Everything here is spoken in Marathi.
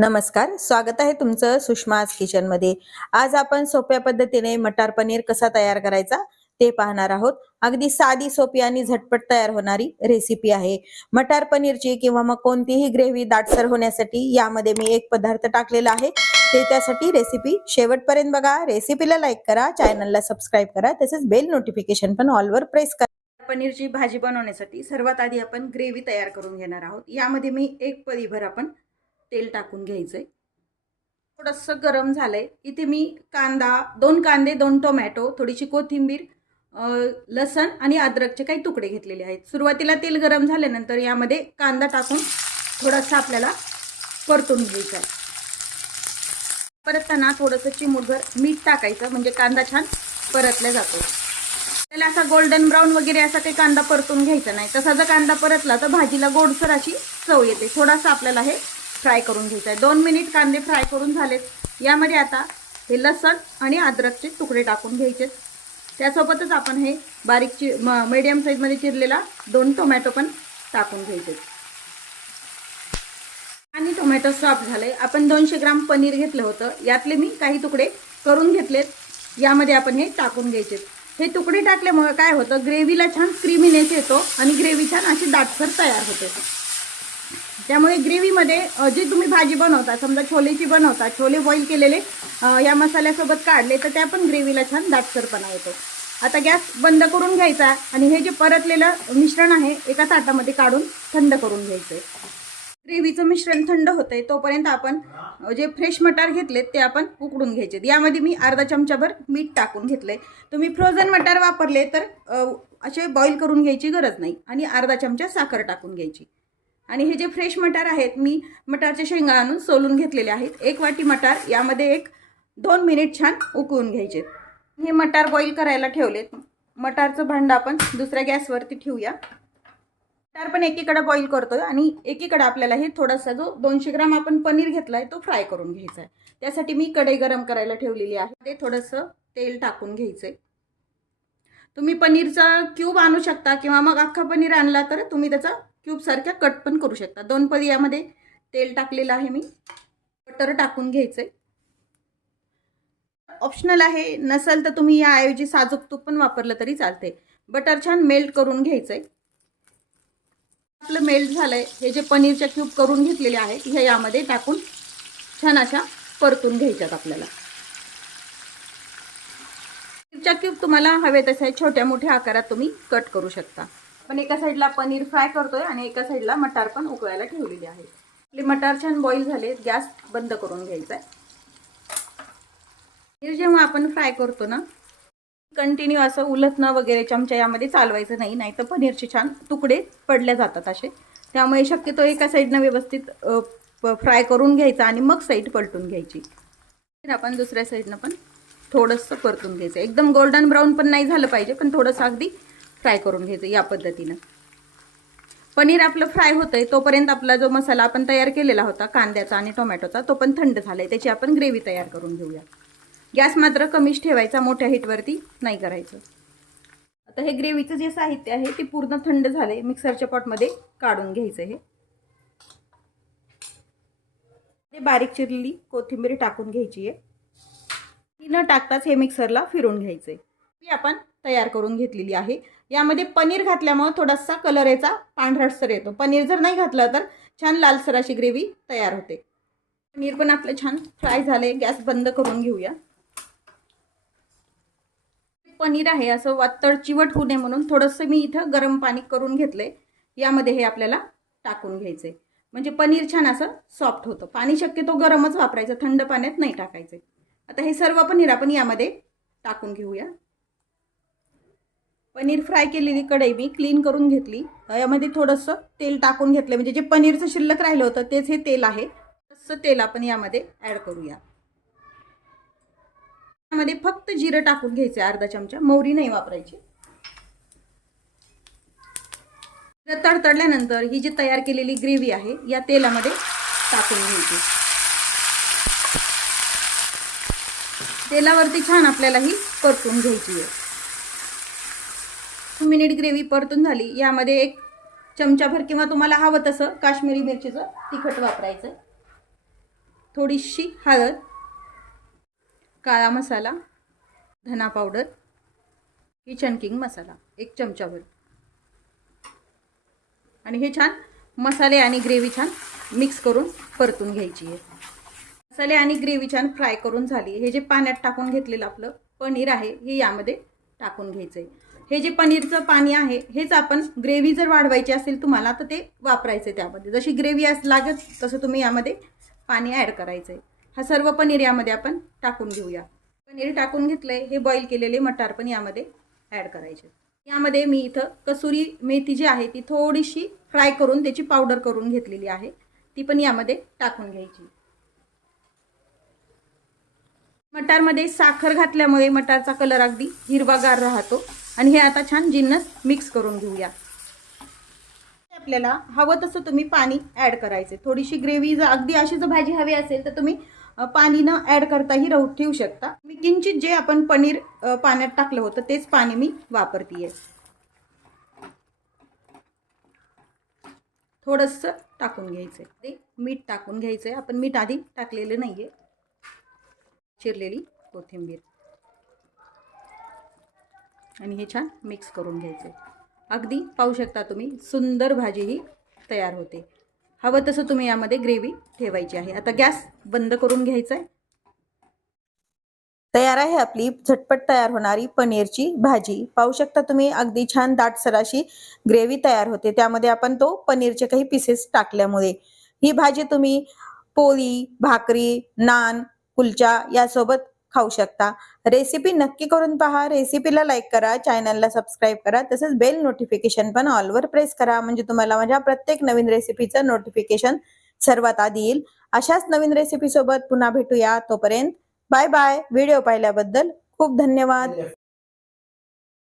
नमस्कार, स्वागत आहे तुमचं सुषमाज किचन मध्ये। आज आपण सोप्या पद्धतीने मटार पनीर कसा तयार करायचा ते पाहणार आहोत। अगदी साधी, सोपी आणि झटपट तयार होणारी रेसिपी आहे। मटार पनीरची किंवा मग कोणतीही ग्रेव्ही दाटसर होण्यासाठी यामध्ये मी एक पदार्थ टाकलेला आहे। ते त्यासाठी रेसिपी शेवटपर्यंत बघा। रेसिपीला लाईक करा, चॅनलला सबस्क्राइब करा, तसेच बेल नोटिफिकेशन पण ऑल वर प्रेस करा। पनीरची भाजी बनवण्यासाठी सर्वात आधी आपण ग्रेव्ही तयार करून घेणार आहोत। यामध्ये मी एक पळीभर आपण तेल टाकून घ्यायचंय। थोडंसं गरम झालंय। इथे मी दोन कांदे, दोन टोमॅटो, थोडीशी कोथिंबीर, लसण आणि अद्रकचे काही तुकडे घेतलेले आहेत। सुरुवातीला तेल गरम झाल्यानंतर यामध्ये कांदा टाकून थोडासा आपल्याला परतून घ्यायचा आहे। परतताना थोडंसं चिमूटभर मीठ टाकायचं, म्हणजे कांदा छान परतला जातो। त्याला असा गोल्डन ब्राऊन वगैरे असा काही कांदा परतून घ्यायचा नाही। तसा जर कांदा परतला तर भाजीला गोडसर अशी चव येते। थोडासा आपल्याला हे फ्राय करून घ्यायचा आहे। 2 मिनिट कांदे फ्राय करून झालेत। यामध्ये आता हे लसण आणि अद्रकचे तुकडे टाकून घ्यायचे। त्यासोबतच आपण हे बारीक मीडियम साईज मध्ये चिरलेला 2 टोमॅटो पण टाकून घ्यायचे। आणि टोमॅटो सॉफ्ट झाले। आपण 200 ग्राम पनीर घेतलं होतं, यातले मी काही तुकडे करून घेतलेत। यामध्ये आपण हे टाकून घ्यायचे। हे तुकडे टाकल्यामुळे काय होतं, ग्रेव्हीला छान क्रीमीनेस येतो आणि ग्रेव्ही छान अशी दाटसर तयार होते। त्यामुळे ग्रेव्हीमध्ये जे तुम्ही भाजी बनवता, समजा छोलेची बनवता, छोले बॉईल केलेले या मसाल्यासोबत काढले तर त्या पण ग्रेव्हीला छान दाटसरपणा येतो। आता गॅस बंद करून घ्यायचा आणि हे जे परतलेलं मिश्रण आहे एका ताटामध्ये काढून थंड करून घ्यायचं। ग्रेव्हीचं मिश्रण थंड होतंय तोपर्यंत आपण जे फ्रेश मटार घेतलेत ते आपण उकडून घ्यायचे। यामध्ये मी अर्धा चमचाभर मीठ टाकून घेतलंय। तुम्ही फ्रोझन मटार वापरले तर असे बॉईल करून घ्यायची गरज नाही आणि अर्धा चमचा साखर टाकून घ्यायची। आणि हे जे फ्रेश मटार आहेत, मी मटारचे शेंगा आणून सोलून घेतलेले आहेत। 1 वाटी मटार, यामध्ये 2 मिनिट छान उकळून घ्यायचे। हे मटार बॉईल करायला ठेवलेत। मटारचं भांडं आपण दुसऱ्या गॅसवरती ठेवूया। मटार पण एकीकडे बॉईल करतोय आणि एकीकडे आपल्याला हे थोडासा जो 200 ग्राम आपण पनीर घेतलाय तो फ्राय करून घ्यायचा आहे। त्यासाठी मी कढई गरम करायला ठेवलेली आहे। ते थोडंसं तेल टाकून घ्यायचंय। तुम्ही पनीरचा क्यूब आणू शकता किंवा मग अख्खा पनीर आणला तर तुम्ही त्याचा क्यूब सारख्या कट पण करू शकता। 2 पळी यामध्ये तेल टाकलेलं आहे मी। बटर टाकून घ्यायचंय। ऑप्शनल आहे, नसेल तर तुम्ही याऐवजी साजूक तूप पण वापरलं तरी चालते। बटर छान मेल्ट करून घ्यायचंय। आपलं मेल्ट झालंय। हे जे पनीरचे क्यूब करून घेतलेले आहेत हे यामध्ये टाकून छान अशा परतून घ्यायच्यात आपल्याला। पनीरच्या क्यूब तुम्हाला हवे तसे छोट्या मोठ्या आकारात तुम्ही कट करू शकता। पण एका साईडला पनीर फ्राय करतोय आणि एका साईडला मटार पण उकळायला ठेवलेली आहे। आपले मटार छान बॉईल झाले। गॅस बंद करून घ्यायचा आहे। पनीर जेव्हा आपण फ्राय करतो ना, कंटिन्यू असं उलटणं वगैरे चमचा यामध्ये चालवायचं नाही, नाहीतर पनीरचे छान तुकडे पडले जातात असे। त्यामुळे शक्यतो एका साईडनं व्यवस्थित फ्राय करून घ्यायचा आणि मग साईड पलटून घ्यायची। आपण दुसऱ्या साईडनं पण थोडंसं परतून घ्यायचं। एकदम गोल्डन ब्राऊन पण नाही झालं पाहिजे, पण थोडंसं अगदी फ्राय करून घ्यायचं। या पद्धतीनं पनीर आपलं फ्राय होतंय तोपर्यंत आपला जो मसाला आपण तयार केलेला होता कांद्याचा आणि टोमॅटोचा तो पण थंड झालाय। त्याची आपण ग्रेव्ही तयार करून घेऊया। गॅस मात्र कमीच ठेवायचा, मोठ्या हीटवरती नाही करायचं। आता हे ग्रेव्हीचं जे साहित्य आहे ते पूर्ण थंड झाले। मिक्सरच्या पॉटमध्ये काढून घ्यायचं। हे बारीक चिरलेली कोथिंबीर टाकून घ्यायची आहे। ती न टाकताच हे मिक्सरला फिरून घ्यायचंय। ती आपण तयार करून घेतलेली आहे। यामध्ये पनीर घातल्यामुळे थोडासा कलर याचा पांढरसर येतो। पनीर जर नाही घातलं तर छान लालसर अशी ग्रेव्ही तयार होते। पनीर पण आपलं छान फ्राय झाले। गॅस बंद करून घेऊया। पनीर आहे असं वातळ चिवट होऊ नये म्हणून थोडंसं मी इथं गरम पाणी करून घेतलंय। यामध्ये हे आपल्याला टाकून घ्यायचंय, म्हणजे पनीर छान असं सॉफ्ट होतं। पाणी शक्यतो गरमच वापरायचं, थंड पाण्यात नाही टाकायचं। आता हे सर्व पनीर आपण यामध्ये टाकून घेऊया। पनीर फ्राय केलेली कढई मी क्लीन करून घेतली। यामध्ये थोडंसं तेल टाकून घेतलं, म्हणजे जे पनीरचं शिल्लक राहिलं होतं तेच हे तेल आहे। तसं तेल आपण यामध्ये ॲड करूया। यामध्ये फक्त जिरं टाकून घ्यायचं, अर्धा चमचा, मोहरी नाही वापरायची। तडतडल्यानंतर ही जी तयार केलेली ग्रेव्ही आहे या तेलामध्ये टाकून घ्यायची। तेलावरती छान आपल्याला ही परतून घ्यायची आहे। 2 मिनिट ग्रेव्ही परतून झाली। यामध्ये 1 चमचाभर किंवा तुम्हाला हवं तसं काश्मीरी मिरचीचं तिखट वापरायचं। थोडीशी हळद, काळा मसाला, धना पावडर, किचन किंग मसाला 1 चमचाभर. आणि हे छान मसाले आणि ग्रेव्ही छान मिक्स करून परतून घ्यायची आहे. मसाले आणि ग्रेव्ही छान फ्राय करून झाली. हे जे पाण्यात टाकून घेतलेलं आपलं पनीर आहे हे यामध्ये टाकून घ्यायचं आहे. हे जे पनीरचं पाणी आहे हेच आपण ग्रेव्ही जर वाढवायची असेल तुम्हाला तर ते वापरायचं. त्यामध्ये जशी ग्रेव्ही लागत तसं तुम्ही यामध्ये पाणी ॲड करायचं आहे. हा सर्व पनीर यामध्ये आपण टाकून घेऊया. पनीर टाकून घेतलं आहे. हे बॉईल केलेले मटार पण यामध्ये ॲड करायचे. यामध्ये मी इथं कसुरी मेथी जी आहे ती थोडीशी फ्राय करून त्याची पावडर करून घेतलेली आहे, ती पण यामध्ये टाकून घ्यायची. मटारमध्ये साखर घातल्यामुळे मटारचा कलर अगदी हिरवागार राहतो. आणि हे आता छान जिन्नस मिक्स करून घेऊया. आपल्याला हवं तसं तुम्ही पाणी ॲड करायचे. थोडीशी ग्रेव्ही जर अगदी अशी जर भाजी हवी असेल तर तुम्ही पाणी न ॲड करताही ठेवू शकता. मी किंचित जे आपण पनीर पाण्यात टाकलं होतं तेच पाणी मी वापरतीये. थोडंसं टाकून घ्यायचं आहे. ते मीठ टाकून घ्यायचं आहे. आपण मीठ आधी टाकलेलं नाही आहे. चिरलेली कोथिंबीर आणि हे छान मिक्स करून घ्यायचं आहे. अगदी पाहू शकता तुम्ही सुंदर भाजी ही तयार होते. हवं तसं तुम्ही यामध्ये ग्रेव्ही ठेवायची आहे. आता गॅस बंद करून घ्यायचा आहे. तयार आहे आपली झटपट तयार होणारी पनीरची भाजी. पाहू शकता तुम्ही अगदी छान दाटसर अशी ग्रेव्ही तयार होते. त्यामध्ये आपण तो पनीरचे काही पीसेस टाकल्यामुळे ही भाजी तुम्ही पोळी, भाकरी, नान, कुलचा यासोबत खाऊ शकता. रेसिपी नक्की करून पहा. रेसिपीला लाईक करा, चॅनलला सबस्क्राईब करा, तसेच बेल नोटिफिकेशन पण ऑलवर प्रेस करा म्हणजे तुम्हाला माझ्या प्रत्येक नवीन रेसिपीचं नोटिफिकेशन सर्वात आधी येईल. अशाच नवीन रेसिपी सोबत पुन्हा भेटूया. तोपर्यंत बाय बाय. व्हिडिओ पाहिल्याबद्दल खूप धन्यवाद.